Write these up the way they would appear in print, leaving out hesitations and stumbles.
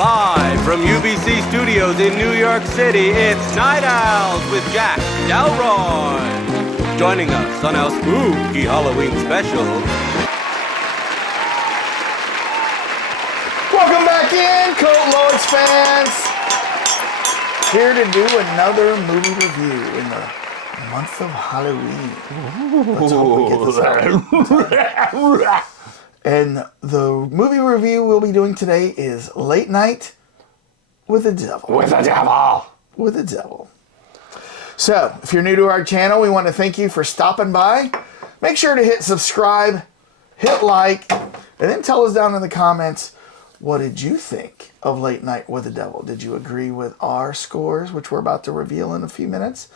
Live from UBC Studios in New York City, it's Night Owls with Jack Delroy. Joining us on our spooky Halloween special. Welcome back in, Cult Lords fans. Here to do another movie review in the month of Halloween. Let's hope we get this out. And the movie review we'll be doing today is Late Night with the Devil. With the devil. With the Devil. So, if you're new to our channel, we want to thank you for stopping by. Make sure to hit subscribe, hit like, and then tell us down in the comments, what did you think of Late Night with the Devil? Did you agree with our scores, which we're about to reveal in a few minutes?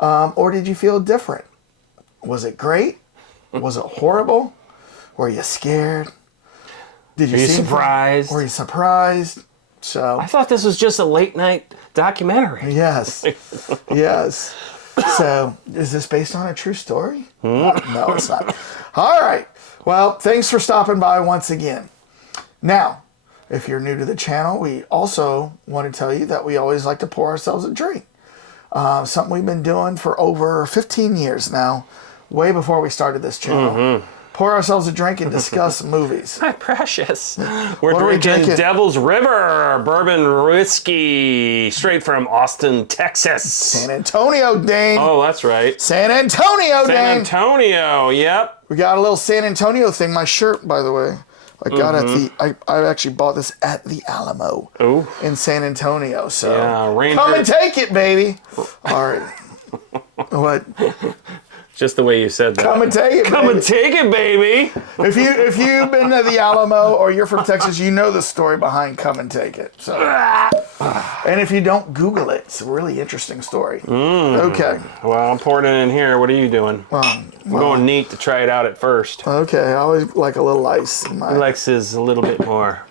Or did you feel different? Was it great? Was it horrible? Were you scared? Did you Were you see surprised? Were you surprised? So I thought this was just a late night documentary. yes, yes. So is this based on a true story? No, it's not. All right. Well, thanks for stopping by once again. Now, if you're new to the channel, we also want to tell you that we always like to pour ourselves a drink. Something we've been doing for over 15 years now, way before we started this channel. Pour ourselves a drink and discuss movies. My precious. What are we We're drinking? drinking Devil's River bourbon whiskey, straight from Austin, Texas. San Antonio, Dane. Oh, that's right. San Antonio, San Dane. Antonio, yep. We got a little San Antonio thing. My shirt, by the way, I got at the. I actually bought this at the Alamo in San Antonio. So Yeah, come and take it, baby. All right. What? Just the way you said that. Come and take it, Come baby. and take it, baby. If you've been to the Alamo or you're from Texas, you know the story behind Come and Take It. So, and if you don't, Google it. It's a really interesting story. Okay. Well, I'm pouring it in here. What are you doing? I'm going neat to try it out at first. Okay. I always like a little ice in my. He likes his a little bit more.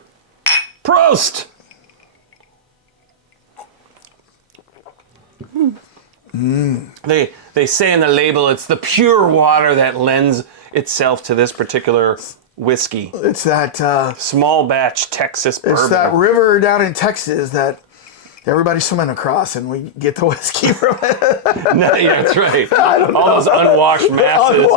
Prost! They say in the label it's the pure water that lends itself to this particular whiskey. It's that. Small batch Texas bourbon. It's that river down in Texas that everybody's swimming across, and we get the whiskey from it. No, yeah, that's right. All those unwashed masses.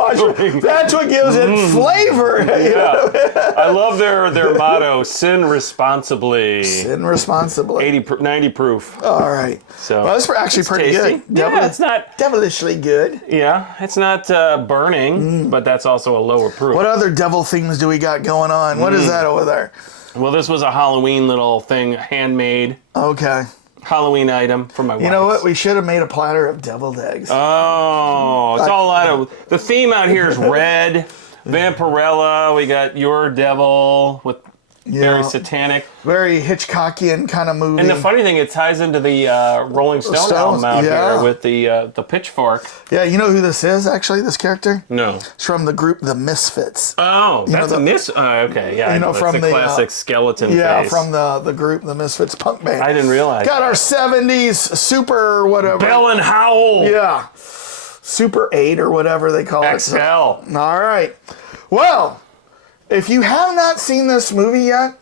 That's what gives it flavor. Yeah. I love their motto, sin responsibly. Sin responsibly. 90 proof. All right. So Well, that's actually it's pretty tasty. good. Yeah, it's not. Devilishly good. Yeah, it's not burning, but that's also a lower proof. What other devil things do we got going on? What is that over there? Well, this was a Halloween little thing, handmade Okay. Halloween item for my wife. You know what? We should have made a platter of deviled eggs. Oh, it's all out of the theme out here is red, Vampirella. We got Your Devil with very satanic. Very Hitchcockian kind of movie. And the funny thing, it ties into the Rolling Stone album out here with the pitchfork. Yeah, you know who this is, actually, this character? No. It's from the group The Misfits. Oh, that's a miss. Okay, yeah. You know, That's from the the, classic skeleton Yeah, face. from the group The Misfits punk band. I didn't realize. Got our 70s super whatever. Bell and Howell. Yeah. Super 8 or whatever they call it. XL. All right. Well, if you have not seen this movie yet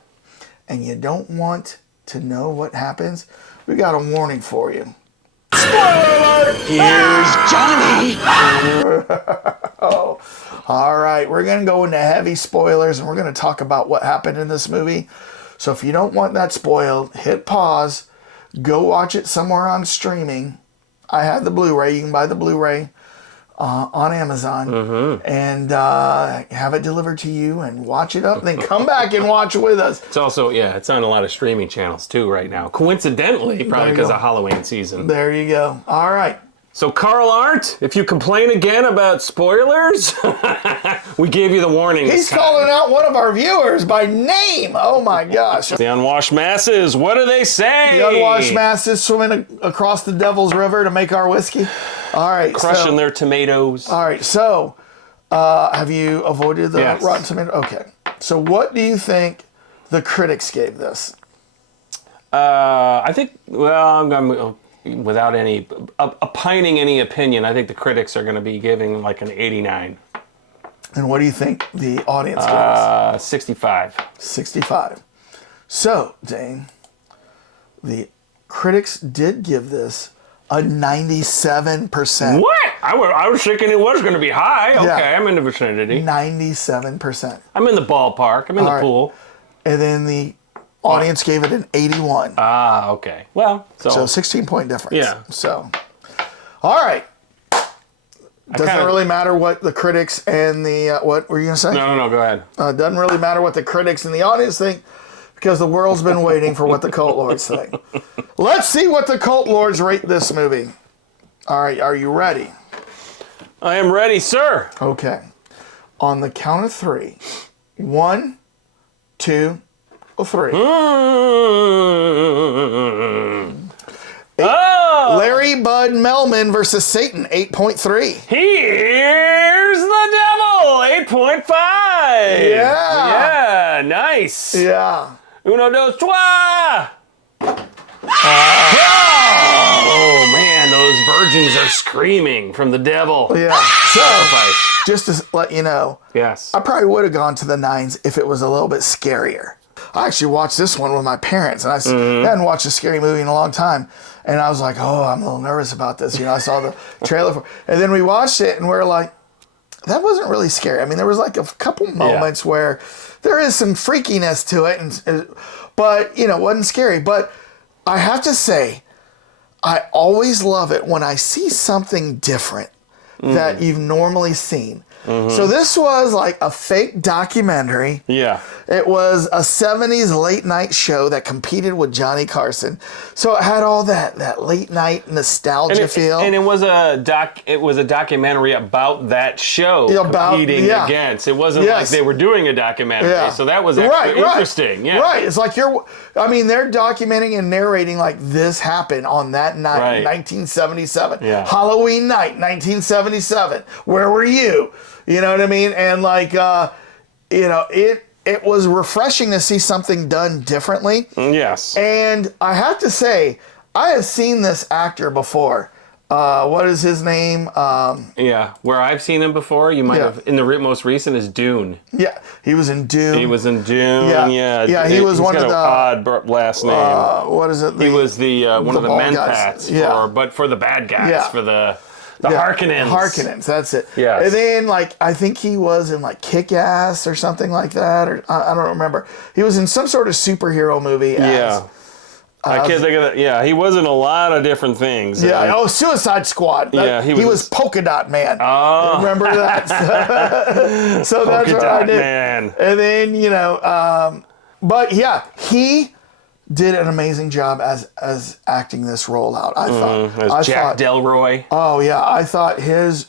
and you don't want to know what happens, we got a warning for you. Spoiler alert! Here's Johnny. Oh, all right. We're going to go into heavy spoilers and we're going to talk about what happened in this movie. So if you don't want that spoiled, hit pause, go watch it somewhere on streaming. I have the Blu-ray. You can buy the Blu-ray on Amazon and have it delivered to you and watch it up. Then come back and watch it with us. It's also, it's on a lot of streaming channels too right now. Coincidentally, probably because of Halloween season. There you go. All right. So Carl Arndt, if you complain again about spoilers, we gave you the warning. He's calling out one of our viewers by name. Oh my gosh. The unwashed masses, what do they say? The unwashed masses swimming across the Devil's River to make our whiskey. All right. Crushing their tomatoes. All right. So, have you avoided the Yes. Rotten Tomato? Okay. So, what do you think the critics gave this? I think, well, I'm without any opining any opinion, I think the critics are going to be giving like an 89. And what do you think the audience gives? 65. 65. So, Dane, the critics did give this a 97%. What? I was thinking it was going to be high. Okay, Yeah. I'm in the vicinity. 97%. I'm in the ballpark. I'm in the right. pool. And then the audience gave it an 81. Ah, okay. Well, So 16-point difference. Yeah. So, all right. Doesn't really matter what the critics and the, what were you going to say? No, go ahead. Doesn't really matter what the critics and the audience think because the world's been waiting for what the Cult Lords think. Let's see what the Cult Lords rate this movie. All right, are you ready? I am ready, sir. Okay. On the count of 3. 1, 2, 3. Oh! Larry Bud Melman versus Satan, 8.3. Here's the devil, 8.5. Yeah, nice. Yeah. Uno, dos, trois. Oh, man, those virgins are screaming from the devil. Yeah. So, Sacrifice. just to let you know, Yes. I probably would have gone to the 9s if it was a little bit scarier. I actually watched this one with my parents, and I hadn't watched a scary movie in a long time. And I was like, oh, I'm a little nervous about this. I saw the trailer for and then we watched it, and we were like, that wasn't really scary. I mean, there was like a couple moments where there is some freakiness to it, but, it wasn't scary. But I have to say, I always love it when I see something different that you've normally seen. So this was like a fake documentary. Yeah. It was a 70s late night show that competed with Johnny Carson. So it had all that late night nostalgia feel. And it was a documentary about that show competing against. It wasn't like they were doing a documentary. Yeah. So that was actually interesting. Yeah. Right. It's like they're documenting and narrating like this happened on that night in 1977. Yeah. Halloween night, 1977. Where were you? You know what I mean? And like, it was refreshing to see something done differently. Yes. And I have to say, I have seen this actor before. What is his name? Where I've seen him before, you might have, in the most recent is Dune. Yeah, he was in Dune. He was in Dune, Yeah, he was one of the... odd last name. What is it? He was the one of the mentats, for the bad guys, for the Harkonnens. Harkonnens, that's it. Yes. And then, I think he was in, Kick-Ass or something like that, or I don't remember. He was in some sort of superhero movie. I can't think of that. Yeah, he was in a lot of different things. Yeah, Suicide Squad. He was Polka Dot Man. Oh. Remember that? So that's what I did. Man. And then, but yeah, he did an amazing job as acting this role out. I thought Jack Delroy. Oh yeah, I thought his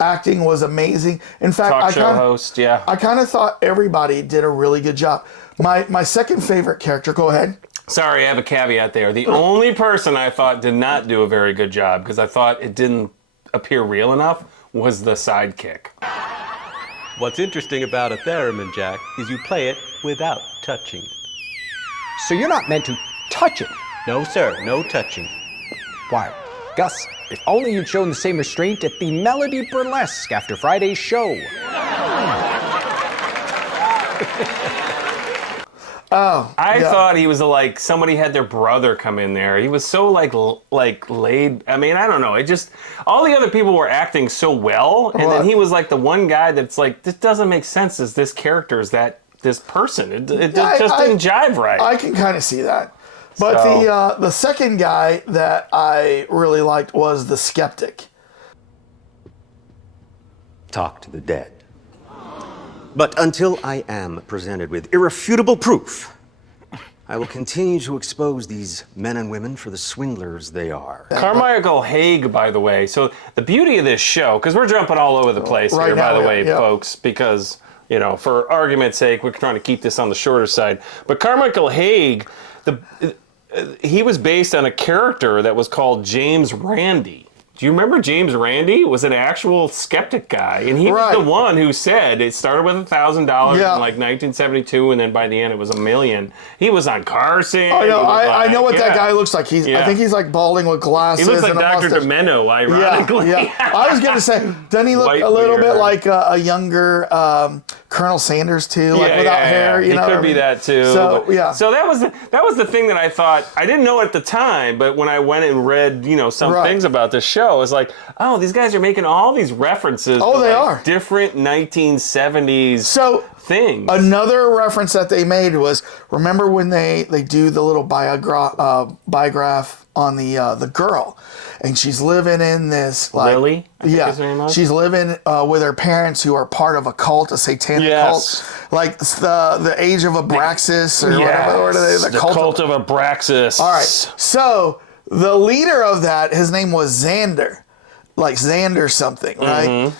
acting was amazing. In fact, Talk show host. Yeah, I kind of thought everybody did a really good job. My second favorite character. Go ahead. Sorry, I have a caveat there. The only person I thought did not do a very good job because I thought it didn't appear real enough was the sidekick. What's interesting about a theremin, Jack, is you play it without touching it. So you're not meant to touch it. No, sir, no touching. Why, Gus, if only you'd shown the same restraint at the Melody Burlesque after Friday's show. I thought he was like somebody had their brother come in there. He was so like laid. I mean, I don't know. It just all the other people were acting so well, and then he was like the one guy that's like, this doesn't make sense. As this character is that this person? It just didn't jive right. I can kind of see that. But the second guy that I really liked was the skeptic. Talk to the dead. But until I am presented with irrefutable proof, I will continue to expose these men and women for the swindlers they are. Carmichael Haig, by the way. So the beauty of this show, because we're jumping all over the place here, by the way, folks, because, for argument's sake, we're trying to keep this on the shorter side. But Carmichael Haig, he was based on a character that was called James Randi. Do you remember James Randi was an actual skeptic guy, and he was the one who said it started with $1,000 in like 1972, and then by the end it was $1 million. He was on Carson. Oh no, I know what that guy looks like. I think he's like balding with glasses. He looks like and Dr. Demento, ironically. Yeah. I was gonna say, doesn't he look a little bit like a younger Colonel Sanders too, like without hair? You know, he could be that too. So so that was the thing that I thought I didn't know at the time, but when I went and read some things about this show. It's like, oh, these guys are making all these references to they are. different 1970s things. Another reference that they made was, remember when they do the little biograph on the girl, and she's living in this like Lily? I think his name was? She's living with her parents who are part of a cult, a satanic cult, like the age of Abraxas or whatever. The cult of Abraxas. All right, so the leader of that, his name was Xander, like Xander something, right? Mm-hmm.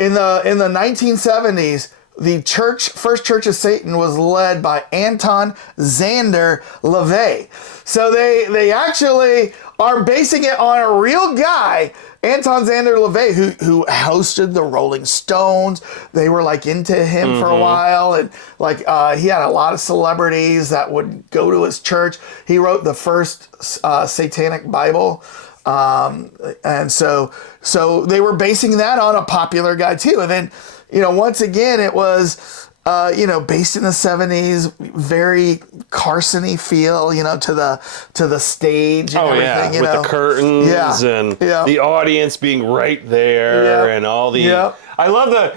In the 1970s, the First Church of Satan was led by Anton Xander LaVey. So they actually are basing it on a real guy, Anton Xander LaVey, who hosted the Rolling Stones. They were like into him for a while, and like he had a lot of celebrities that would go to his church. He wrote the first Satanic Bible. And so they were basing that on a popular guy too. And then, once again, it was, based in the 70s, very Carson-y feel, to the stage and everything. With the curtains and the audience being right there and all the... I love the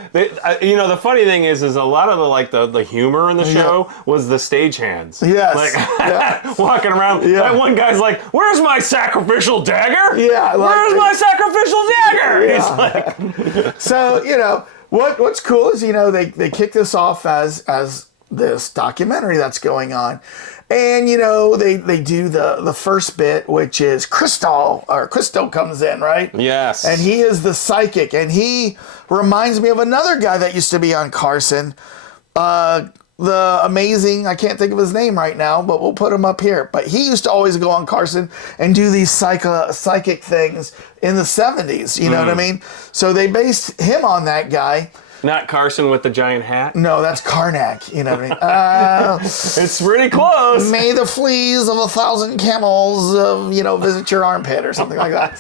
funny thing is a lot of the humor in the show was the stagehands. Yes. Like walking around. That one guy's like, "Where's my sacrificial dagger? Yeah. Where's my sacrificial dagger?" Yeah. He's like, so, what's cool is, they kick this off as this documentary that's going on. And, they do the first bit, which is Crystal comes in, right? Yes. And he is the psychic. And he reminds me of another guy that used to be on Carson. The amazing, I can't think of his name right now, but we'll put him up here. But he used to always go on Carson and do these psychic things in the 70s. You know what I mean? So they based him on that guy. Not Carson with the giant hat? No, that's Karnak. You know what I mean? It's pretty close. May the fleas of 1,000 camels, visit your armpit or something like that.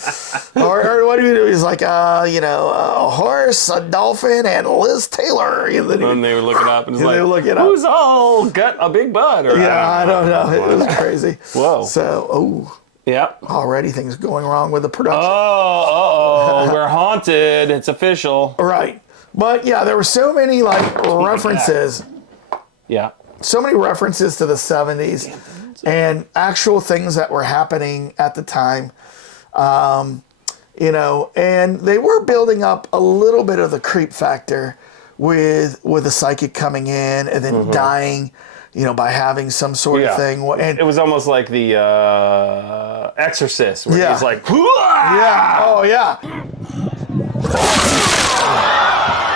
or what do you do? He's like, a horse, a dolphin, and Liz Taylor. And then they would look it up and it's like, look it up. Who's all got a big butt? Or, I don't know. It was crazy. Whoa. So, Yep. already things going wrong with the production. Oh, we're haunted. It's official. Right. But yeah, there were so many references. Yeah. So many references to the 70s and actual things that were happening at the time. And they were building up a little bit of the creep factor with the psychic coming in and then dying, by having some sort of thing. And it was almost like the Exorcist, where he's like, yeah, oh yeah.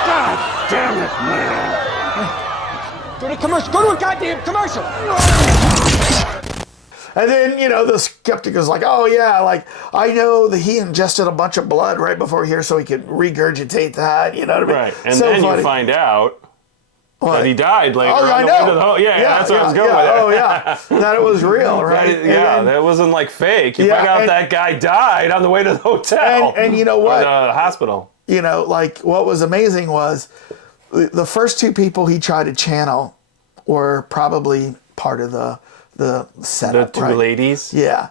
God damn it, man. Go to commercial. Go to a goddamn commercial. And then, the skeptic is like, oh yeah, like, I know that he ingested a bunch of blood right before here so he could regurgitate that, you know what I mean? Right, and so then funny. You find out that he died later. Oh, I know. That's what I was going with. Oh, yeah. That it was real, right? That wasn't like fake. You find out that guy died on the way to the hotel. And you know what? Or the hospital. What was amazing was the first two people he tried to channel were probably part of the setup. The two ladies? Yeah.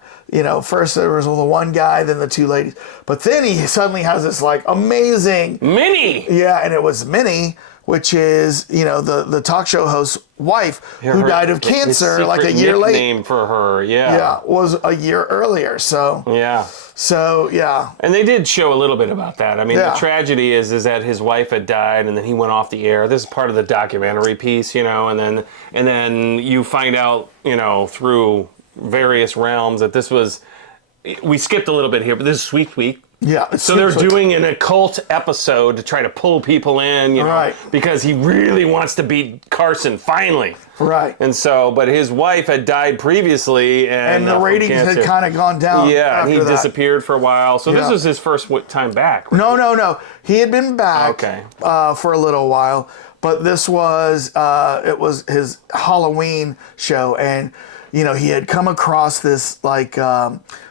First there was the one guy, then the two ladies. But then he suddenly has this amazing... Minnie! Yeah, and it was Minnie, which is, the talk show host's wife who died of cancer like a year later. Name for her, Yeah, was a year earlier, so... Yeah. So, yeah. And they did show a little bit about that. I mean, the tragedy is that his wife had died and then he went off the air. This is part of the documentary piece, and then you find out, through various realms that this was... We skipped a little bit here, but this is Sweet Week. Yeah. So they're doing an occult episode to try to pull people in, you know, Right. because he really wants to beat Carson finally. Right. And so, but his wife had died previously, And the from ratings had cancer. kind of gone down. Yeah, and he after that. disappeared for a while. So this Yeah. was his first time back. Right? No. He had been back Okay. For a little while, but this was it was his Halloween show, and you know he had come across this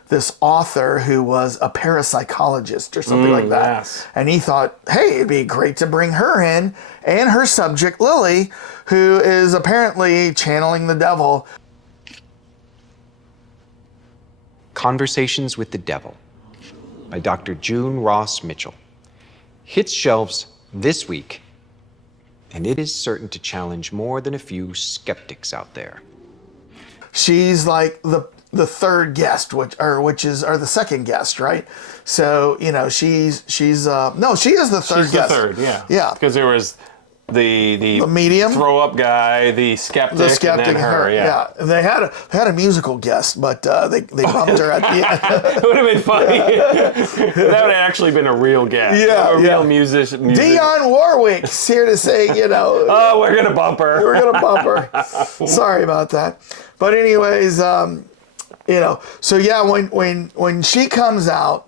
this author who was a parapsychologist or something like that, yes. and he thought, hey, it'd be great to bring her in and her subject Lily, who is apparently channeling the devil. Conversations with the Devil by Dr. June Ross Mitchell hits shelves this week, and it is certain to challenge more than a few skeptics out there. She's like the third guest, or the second guest, right? So you know she's no, she is the third She's guest. the third, yeah. Yeah. Because there was the medium, throw up guy, the skeptic, the skeptic, and then her. Yeah. They had a musical guest, but they bumped her at the end. It would have been funny. That would have actually been a real guest. Yeah, A real yeah. musician. Dionne Warwick's here to say, you know, Oh, we're gonna bump her. we're gonna bump her. Sorry about that. But anyways, you know, so yeah, when she comes out,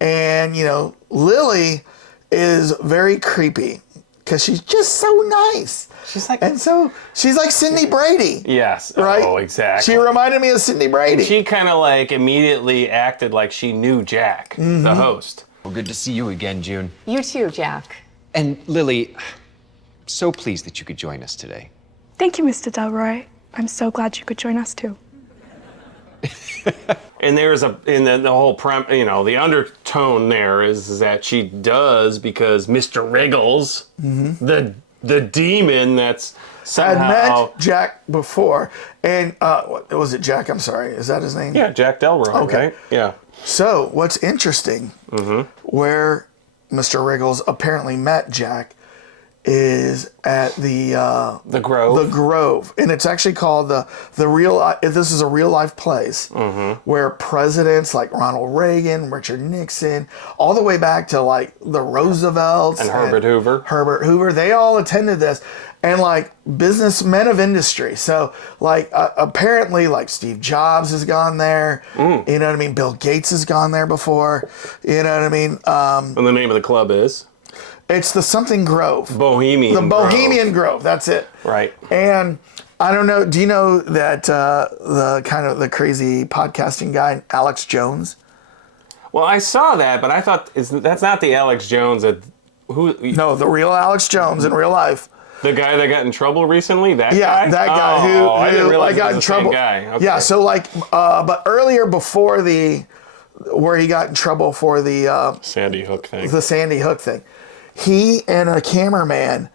and you know, Lily is very creepy because she's just so nice. She's like, And so she's like Cindy Brady. yes. Right? Oh, exactly. She reminded me of Cindy Brady. She kind of like immediately acted like she knew Jack, the host. Well, good to see you again, June. You too, Jack. And Lily, so pleased that you could join us today. Thank you, Mr. Delroy. I'm so glad you could join us too. And there's the whole you know, the undertone there is that she does because Mr. Wriggles, the demon that's I'd somehow met Jack before, and was it Jack? I'm sorry, is that his name? yeah, Jack Delroy, Okay. right? Yeah. So what's interesting, where Mr. Wriggles apparently met Jack, is at the Grove. The Grove, and it's actually called the real. This is a real life place where presidents like Ronald Reagan, Richard Nixon, all the way back to like the Roosevelts And Herbert Hoover. they all attended this, and like businessmen of industry. So like apparently like Steve Jobs has gone there. You know what I mean? Bill Gates has gone there before. You know what I mean? And the name of the club is It's the something Grove. Bohemian. The Bohemian Grove. That's it. Right. And I don't know. Do you know that the kind of the crazy podcasting guy, Alex Jones? Well, I saw that, but I thought that's not the Alex Jones No, the real Alex Jones in real life. the guy that got in trouble recently. That Yeah, guy. that guy I didn't who realize like got it in was the same trouble. Guy. Okay. Yeah. So like, but earlier before where he got in trouble for the Sandy Hook thing. Sandy Hook thing, he and a cameraman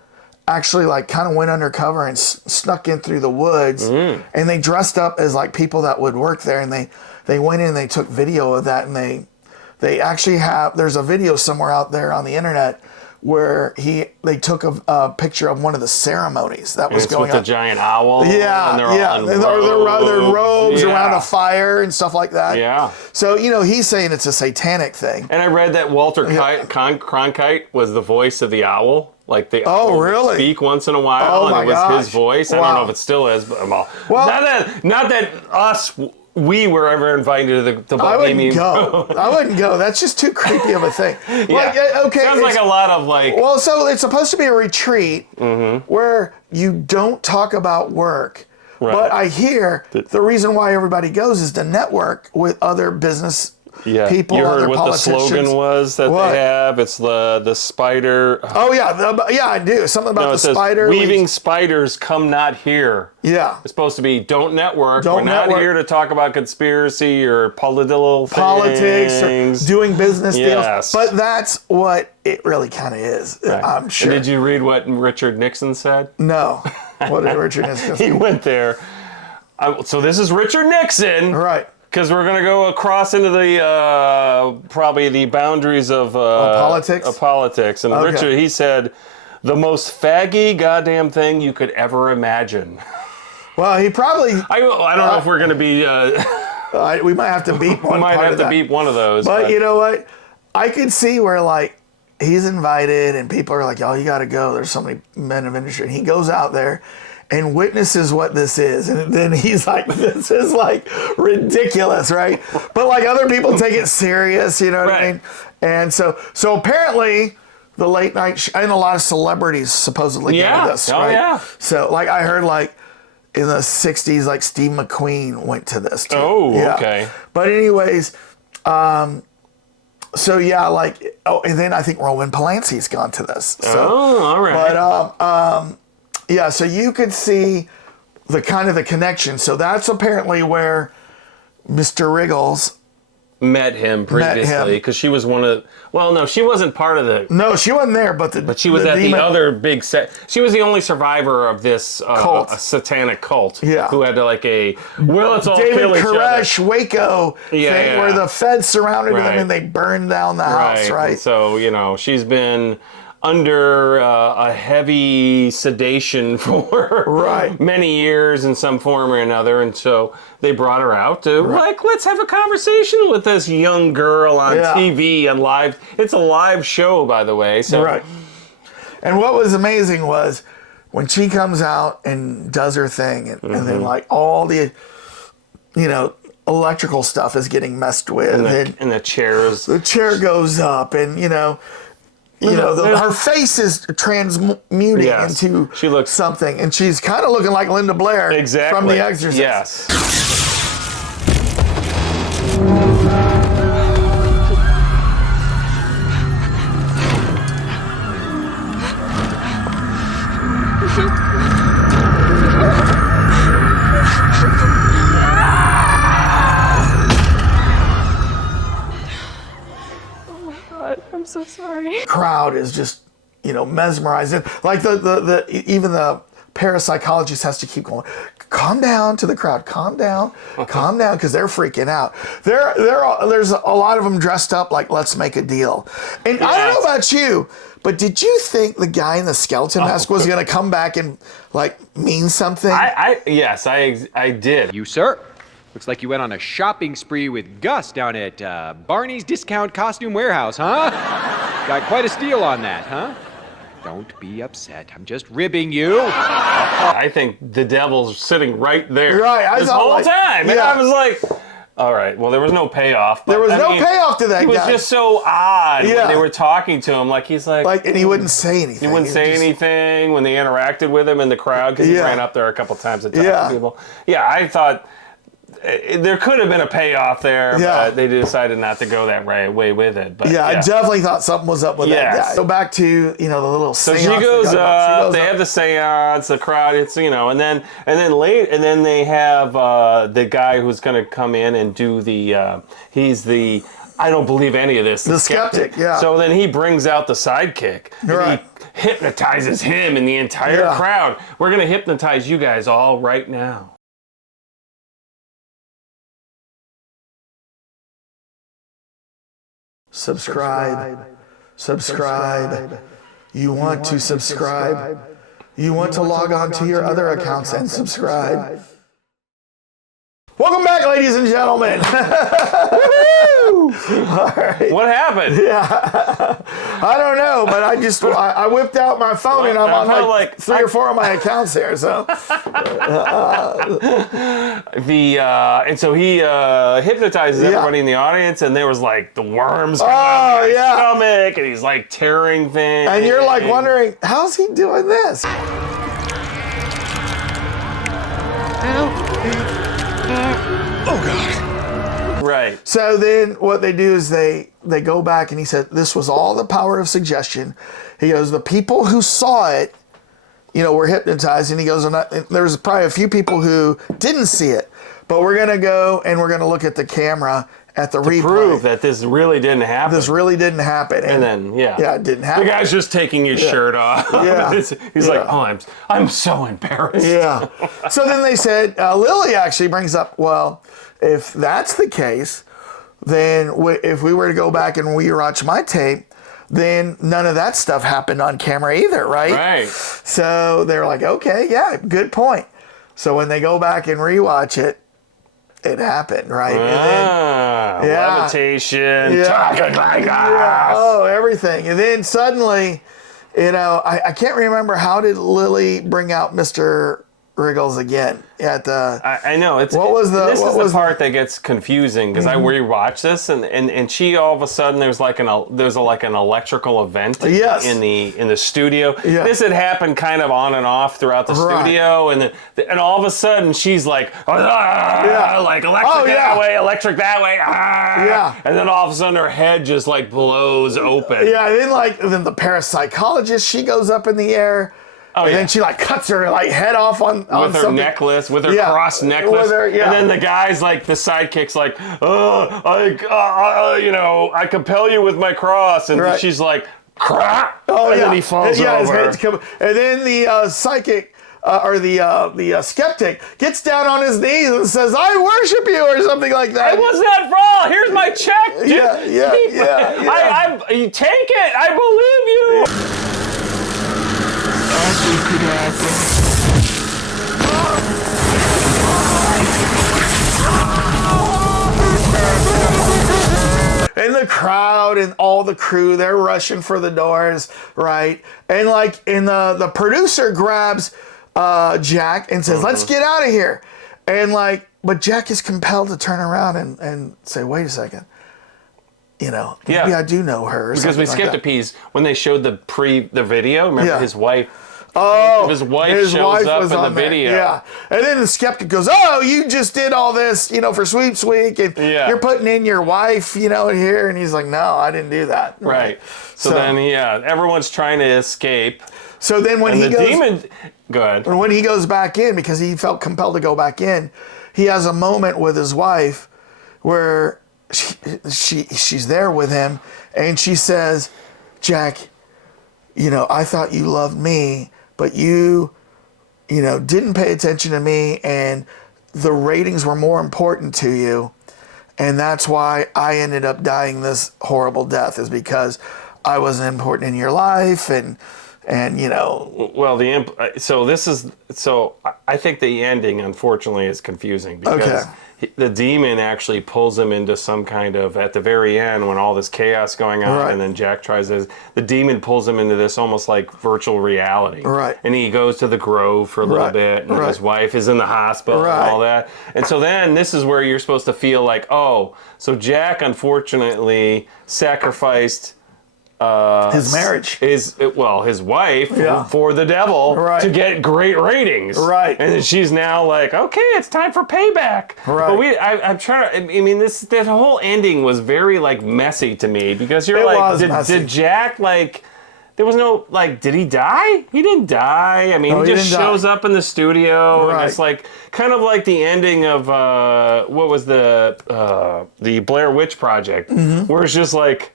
actually like kind of went undercover and snuck in through the woods, and they dressed up as like people that would work there, and they went in and they took video of that, and they actually there's a video somewhere out there on the internet where they took a picture of one of the ceremonies that was It's going with on. the giant owl. Yeah, and they're yeah. all in They're robes Yeah. around a fire and stuff like that. Yeah. So, you know, he's saying it's a satanic thing. And I read that Walter Cronkite was the voice of the owl. Like the owl would really? speak once in a while, Oh, and my it was gosh. his voice. I don't Wow. know if it still is, but Well- not that we were ever invited to the I wouldn't Bohemian. go. I wouldn't go. That's just too creepy of a thing. Like, okay. Sounds like it's- a lot of like. Well, so it's supposed to be a retreat where you don't talk about work. Right. But I hear the reason why everybody goes is to network with other business people, you other heard what the politicians. slogan was that What? they have? It's the spider. Oh, yeah. Yeah, I do. Something about No, the it says, spider. weaving spiders come not here. Yeah. It's supposed to be don't network. Don't We're not network. here to talk about conspiracy or political Politics things. or doing business Yes. deals. But that's what it really kind of is, Right. I'm sure. And did you read what Richard Nixon said? No. What did Richard Nixon He say? went there. So this is Richard Nixon. Right. Because we're going to go across into the probably the boundaries of politics? Of politics. And Okay. Richard, he said, the most faggy goddamn thing you could ever imagine. Well, he probably, I don't know if we're going to be. we might have to beat one we might part have of to that. beep one of those. But you know what? I could see where like he's invited and people are like, oh, you got to go. There's so many men of industry. And he goes out there and witnesses what this is. And then he's like, this is like ridiculous, right? But like other people take it serious, you know what I mean? And so apparently the late night, and a lot of celebrities supposedly go to this, right? Yeah. So like I heard like in the 60s, like Steve McQueen went to this too. Oh, okay. But anyways, so yeah, like, and then I think Roman Polanski's gone to this. So, all right. But yeah, so you could see the kind of the connection. So that's apparently where Mr. Wriggles met him previously because she was one of. Well, no, she wasn't part of the. No, she wasn't there, but she was at the other big set. She was the only survivor of this cult. A satanic cult. Yeah. Who had to like let's all David kill each Koresh, Waco thing where the feds surrounded them and they burned down the house, right? And so she's been under a heavy sedation for many years in some form or another, and so they brought her out to let's have a conversation with this young girl on TV and live. It's a live show, by the way. So and what was amazing was when she comes out and does her thing, and then like all the electrical stuff is getting messed with, and the chair goes up, and her face is transmuting into she looks something, and she's kind of looking like Linda Blair from The Exorcist. Yes. I'm so sorry. Crowd is just, mesmerized. Like the even the parapsychologist has to keep going. Calm down to the crowd. Calm down, because they're freaking out. There's a lot of them dressed up like let's make a deal. And I don't know about you, but did you think the guy in the skeleton mask was going to come back and like mean something? Yes, I did. You, sir? Looks like you went on a shopping spree with Gus down at Barney's Discount Costume Warehouse, huh? Got quite a steal on that, huh? Don't be upset. I'm just ribbing you. I think the devil's sitting right there this whole time. And I was like, all right, well, there was no payoff. There was no payoff to that guy. He was just so odd when they were talking to him. Like, he's like... and he wouldn't say anything. He wouldn't say anything when they interacted with him in the crowd because he ran up there a couple times and talked to people. Yeah, I thought... There could have been a payoff there, but they decided not to go that way with it. But I definitely thought something was up with that guy. So back to the little seance. So she goes up. They have the seance. The crowd. It's and then they have the guy who's going to come in and do the. He's the. I don't believe any of this. The skeptic. Yeah. So then he brings out the sidekick. And he hypnotizes him and the entire crowd. We're going to hypnotize you guys all right now. Subscribe. You want to subscribe. You want to log on to your other accounts and subscribe. Welcome back, ladies and gentlemen. All right. What happened? Yeah. I don't know, but I whipped out my phone and I'm on like 3 or 4 of my accounts here. So and so he hypnotizes everybody in the audience, and there was like the worms coming out of his stomach, and he's like tearing things. And you're like wondering, how's he doing this? Oh God. Right. So then what they do is they go back, and he said this was all the power of suggestion. He goes, the people who saw it, were hypnotized, and he goes, there was probably a few people who didn't see it, but we're going to go and we're going to look at the camera at the replay. Prove that this really didn't happen. This really didn't happen. And then, yeah, it didn't happen. The guy's just taking his shirt off. Yeah. He's like, oh, I'm so embarrassed. Yeah. So then they said, Lily actually brings up, well, if that's the case, then if we were to go back and rewatch my tape, then none of that stuff happened on camera either, right? Right. So they're like, okay, yeah, good point. So when they go back and rewatch it, it happened, right? And then, levitation, talking like us. Oh, everything. And then suddenly, I can't remember, how did Lily bring out Mr. Riggles again at the... I know. This is the part that gets confusing, because I rewatched this, and she, all of a sudden, there's like an electrical event in the studio. Yeah. This had happened kind of on and off throughout the studio, and all of a sudden she's like, like electric that way, and then all of a sudden her head just like blows open. Yeah, and then the parapsychologist, she goes up in the air. And then she like cuts her like head off on with her necklace, with her cross necklace, and then the guy's like, the sidekick's like, I compel you with my cross, and she's like, crap, and then he falls over. His head's and then the psychic or the skeptic gets down on his knees and says, "I worship you," or something like that. I was not wrong. Here's my check. Dude. Yeah. You take it. I believe you. And the crowd and all the crew, they're rushing for the doors, right? And the producer grabs Jack and says, "Let's get out of here." And but Jack is compelled to turn around and say, "Wait a second. Maybe I do know her." Because we skipped a piece when they showed the video. Remember his wife? His wife shows up in the video. Yeah. And then the skeptic goes, "Oh, you just did all this, for Sweeps Week, and you're putting in your wife, here." And he's like, "No, I didn't do that." Right. So then, everyone's trying to escape. So then when go ahead. When he goes back in, because he felt compelled to go back in, he has a moment with his wife where she's there with him, and she says, "Jack, I thought you loved me, but you didn't pay attention to me, and the ratings were more important to you. And that's why I ended up dying this horrible death, is because I wasn't important in your life." And Well, I think the ending, unfortunately, is confusing, because the demon actually pulls him into some kind of, at the very end, when all this chaos going on, and then Jack the demon pulls him into this almost like virtual reality. Right. And he goes to the Grove for a little bit, and his wife is in the hospital and all that. And so then this is where you're supposed to feel like, so Jack, unfortunately, sacrificed his marriage, his wife for the devil to get great ratings, and then she's now like, okay, it's time for payback. But I'm trying to. I mean, that whole ending was very messy to me, because you're did Jack there was no did he die? He didn't die. I mean, he just shows up in the studio, and it's kind of like the ending of what was the Blair Witch Project, where it's just like,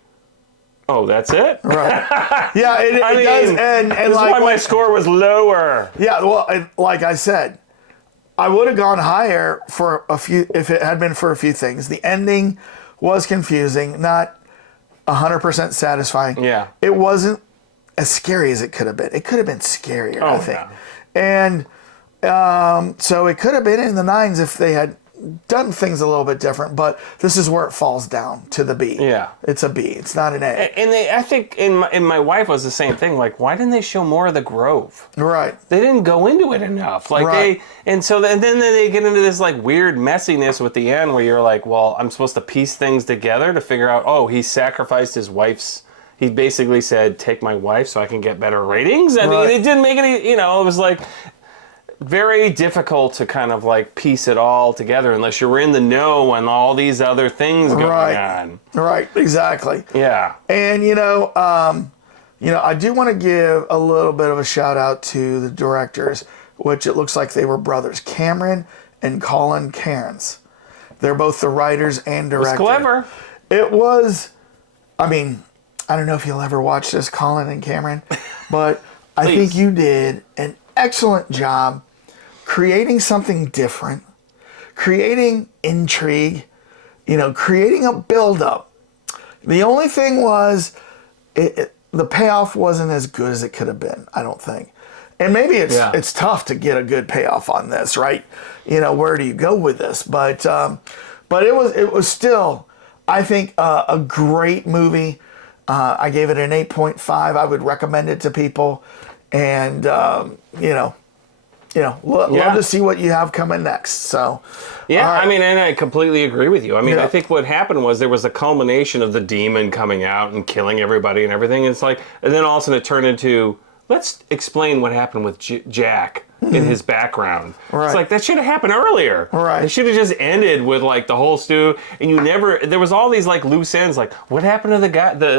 oh, that's it? Right. Yeah, it does end. And this is why my score was lower. Yeah, well, like I said, I would have gone higher for a few, if it had been for a few things. The ending was confusing, not 100% satisfying. Yeah. It wasn't as scary as it could have been. It could have been scarier, I think. Yeah. And so it could have been in the 9s if they had done things a little bit different, but this is where it falls down to the B. Yeah. It's a B. It's not an A. And I think in my wife was the same thing. Why didn't they show more of the Grove? Right. They didn't go into it enough. Then they get into this weird messiness with the end, where you're like, well, I'm supposed to piece things together to figure out, he sacrificed his wife's. He basically said, take my wife so I can get better ratings. I mean, it didn't make any, it was very difficult to kind of piece it all together unless you're in the know on all these other things going on. Right, exactly. Yeah. And I do want to give a little bit of a shout out to the directors, which it looks like they were brothers, Cameron and Colin Cairns. They're both the writers and directors. It was clever. It was, I don't know if you'll ever watch this, Colin and Cameron, but I think you did an excellent job creating something different, creating intrigue, creating a build-up. The only thing was, the payoff wasn't as good as it could have been, I don't think. And maybe it's tough to get a good payoff on this, right? You know, where do you go with this? But it was still, I think, a great movie. I gave it an 8.5. I would recommend it to people, and love to see what you have coming next. So, yeah, right. I mean, and I completely agree with you. I mean, Yeah. I think what happened was there was a culmination of the demon coming out and killing everybody and everything. It's like, and then all of a sudden it turned into, let's explain what happened with Jack in his background. Right. It's like, that should have happened earlier. Right. It should have just ended with like the whole stew, and you never, there was all these like loose ends, like what happened to the guy, the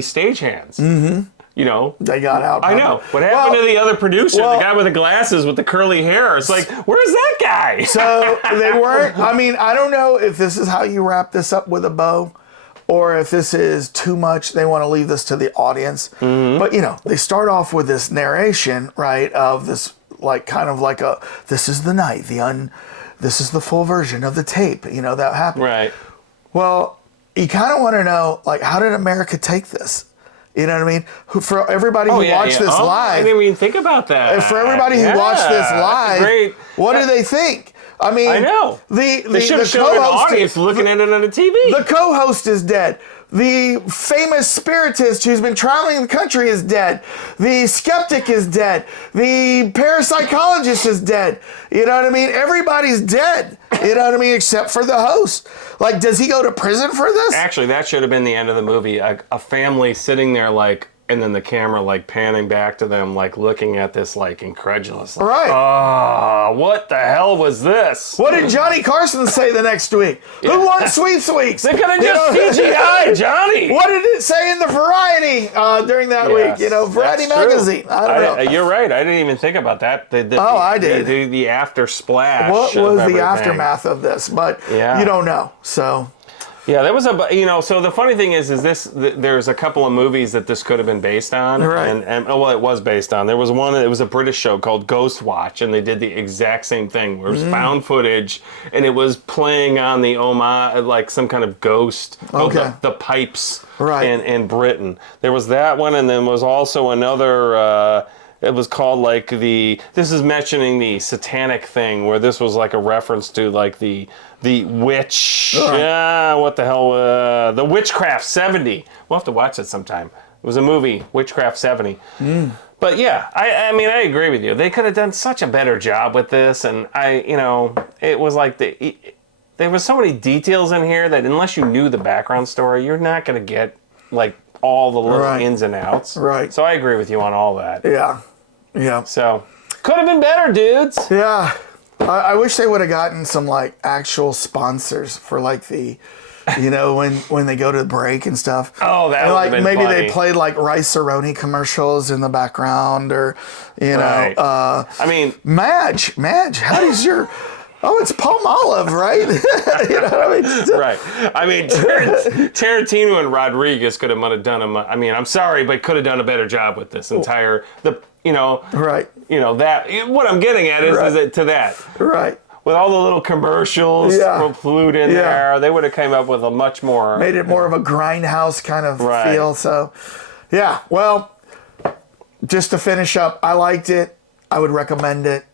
stagehands? Mm-hmm. You know, They got out. I know. What happened to the other producer, the guy with the glasses with the curly hair? It's like, where's that guy? So they weren't. I mean, I don't know if this is how you wrap this up with a bow, or if this is too much. They want to leave this to the audience. Mm-hmm. But they start off with this narration, right, of this like kind of like a this is the night, this is the full version of the tape. That happened. Right. Well, you kind of want to know, like, how did America take this? You know what I mean? For everybody who watched this I live, didn't even think about that. for everybody who watched this live, great. what do they think? I mean, I know. They should have shown an audience looking at it on the TV. The co-host is dead. The famous spiritist who's been traveling the country is dead. The skeptic is dead. The parapsychologist is dead. You know what I mean? Everybody's dead. You know what I mean? Except for the host. Like, does he go to prison for this? Actually, that should have been the end of the movie. A family sitting there like, and then the camera like panning back to them, like looking at this like incredulous. Like, Right. What the hell was this? What did Johnny Carson say the next week? Who won Sweeps Weeks? They could have just CGI Johnny. What did it say in the Variety during that week? Variety That's true. magazine. I don't know. You're right. I didn't even think about that. I did. The after splash. What of was the everything. aftermath of this? But Yeah. you don't know. So Yeah, there was so the funny thing is there's a couple of movies that this could have been based on. Right. And well, it was based on. There was one, it was a British show called Ghost Watch, and they did the exact same thing, where it was found footage, and it was playing on the like some kind of ghost of Okay. the pipes Right. in Britain. There was that one, and then was also another, it was called like this is mentioning the satanic thing, where this was like a reference to like the witch, what the hell, the Witchcraft 70. We'll have to watch it sometime. It was a movie, Witchcraft 70. But yeah, I mean, I agree with you. They could have done such a better job with this, and it was like there was so many details in here that unless you knew the background story, you're not going to get like all the little Right. ins and outs. Right. So I agree with you on all that. yeah. So could have been better, dudes. Yeah. I wish they would have gotten some like actual sponsors for like the, when they go to the break and stuff. Oh, that and would like have been maybe funny. they played like Rice Aroni commercials in the background, or Right. I mean, Madge, how does your it's Palmolive, right? You know what I mean? right. I mean, Tarantino and Rodriguez could have done I'm sorry, but could have done a better job with this entire Right. that. What I'm getting at is it to that. Right. With all the little commercials flued in there, they would have came up with a much more Made it more of a grindhouse kind of Right. feel. So, yeah. Well, just to finish up, I liked it. I would recommend it.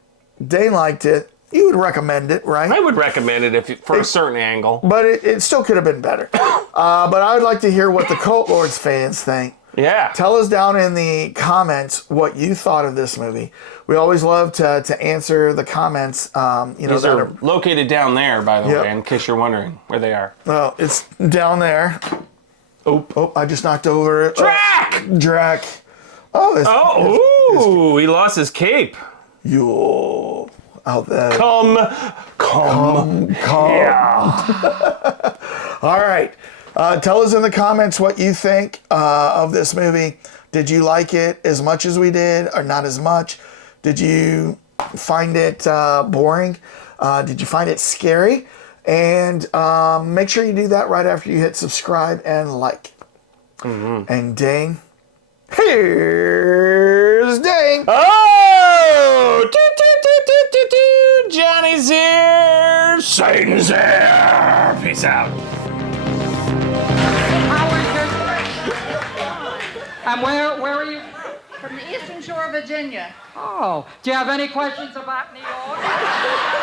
Dane liked it. You would recommend it, right? I would recommend it for a certain angle. But it still could have been better. But I would like to hear what the Cult Lords fans think. Yeah. Tell us down in the comments what you thought of this movie. We always love to answer the comments. These are located down there, by the Yep. way, in case you're wondering where they are. Well, it's down there. Oh, I just knocked over it. Drac. Oh, he lost his cape. Yo. Out there. Come. Yeah. All right. Tell us in the comments what you think of this movie. Did you like it as much as we did, or not as much? Did you find it boring? Did you find it scary? And make sure you do that right after you hit subscribe and like. Mm-hmm. And Dane, here's Dane. Oh! Johnny's here! Satan's here! Peace out. And where are you? from the Eastern Shore of Virginia. Oh, do you have any questions about New York?